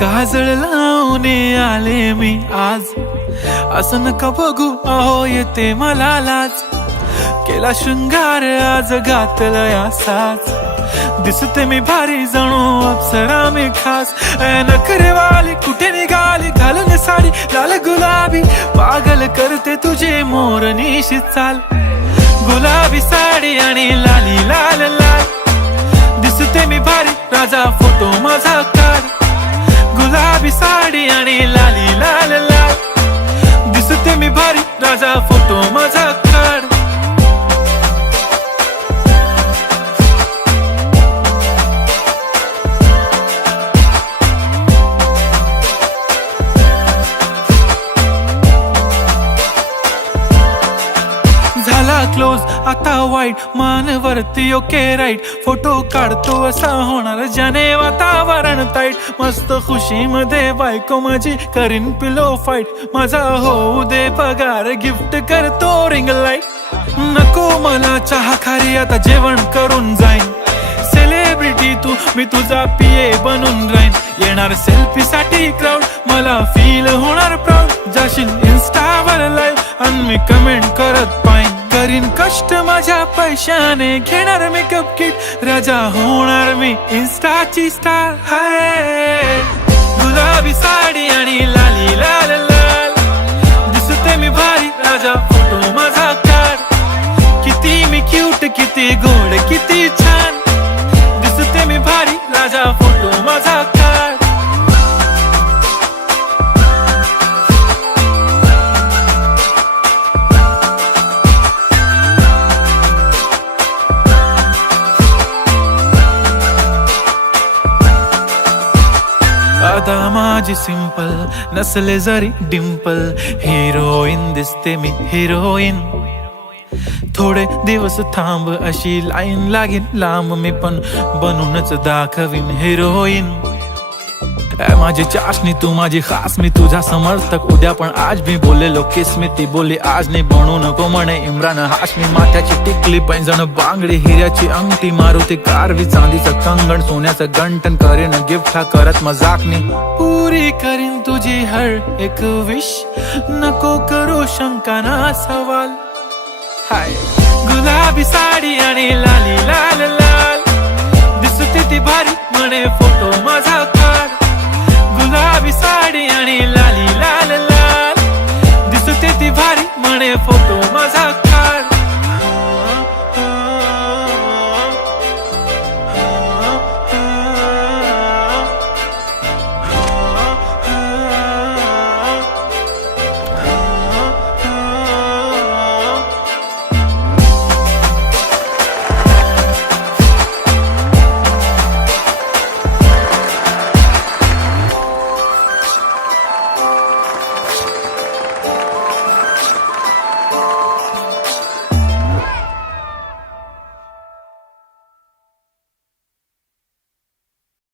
काजळ लावून आले मी आज, असं नका बघू अहो येते मला लाज. केला शृंगार आज घातलंय असाच, दिसते मी भारी जणू अप्सरा मी खास. नखरेवाली कुठे निघाली घालून साडी लाल गुलाबी, पागल करते तुझे मोरनीशी चाल. गुलाबी साडी आणि लाली लाल लाल, दिसते मी भारी राजा फोटो माझा काढ. गुलाबी साडी आणि लाली लाल लाल, दिसते मी भारी राजा फोटो माझा काढ. झाला क्लोज आता वाईट, मानवरती ओके राईट. फोटो काढतो असा होणार ज्याने वातावरण ताईट. मस्त खुशी मध्ये बायको माझी करीन पिलो फाईट. माझा होऊ दे पगार गिफ्ट करतो रिंग लाईट. नको मला चहा खारी आता जेवण करून जाईन. सेलिब्रिटी तू मी तुझा पिये बनून राहीन. येणार सेल्फी साठी क्राऊड मला फील होणार प्राऊड. जाशील इन्स्टावर लाईव्ह आणि मी कमेंट करत पाईन. करीन कष्ट माझ्या पैशाने घेणार मेकअप किट. राजा होणार मी इन्स्टाची स्टार. हाय गुलाबी साडी आणि लाली लाल लाल, दिसते मी भारी राजा फोटो माझा काढ. किती मी क्यूट किती गोड किती छान, दिसते मी भारी राजा फोटो माझा काढ. आता माझी सिंपल नसले जरी डिंपल, हिरोईन दिसते मी हिरोईन. थोडे दिवस थांब अशी लाईन लागेल लांब, मी पण बनूनच दाखवीन हिरोईन. माझी चाशनी तू माझी खास, मी तुझा समर्थक उद्या पण आज मी बोललेलो किस मी. ती बोलली आज नाही बनू नको म्हणे इम्रान हाशमी. माथ्याची टिकली पैंजण बांगडी हिऱ्याची अंगठी, मारुती कारवी चांदीचं कंगण सोन्याचं गंटन. करीन गिफ्ट हा करत मजाकनी, पुरी करीन तुझी हर एक विश. नको करू शंका ना सवाल. हाय गुलाबी साडी आणि लाली लाल लाल, दिसते ती भारी म्हणे फोटो माझा काढ. गुलाबी साडी आणि लाली लाल लाल, दिसते ती भारी म्हणे फोटो माझा.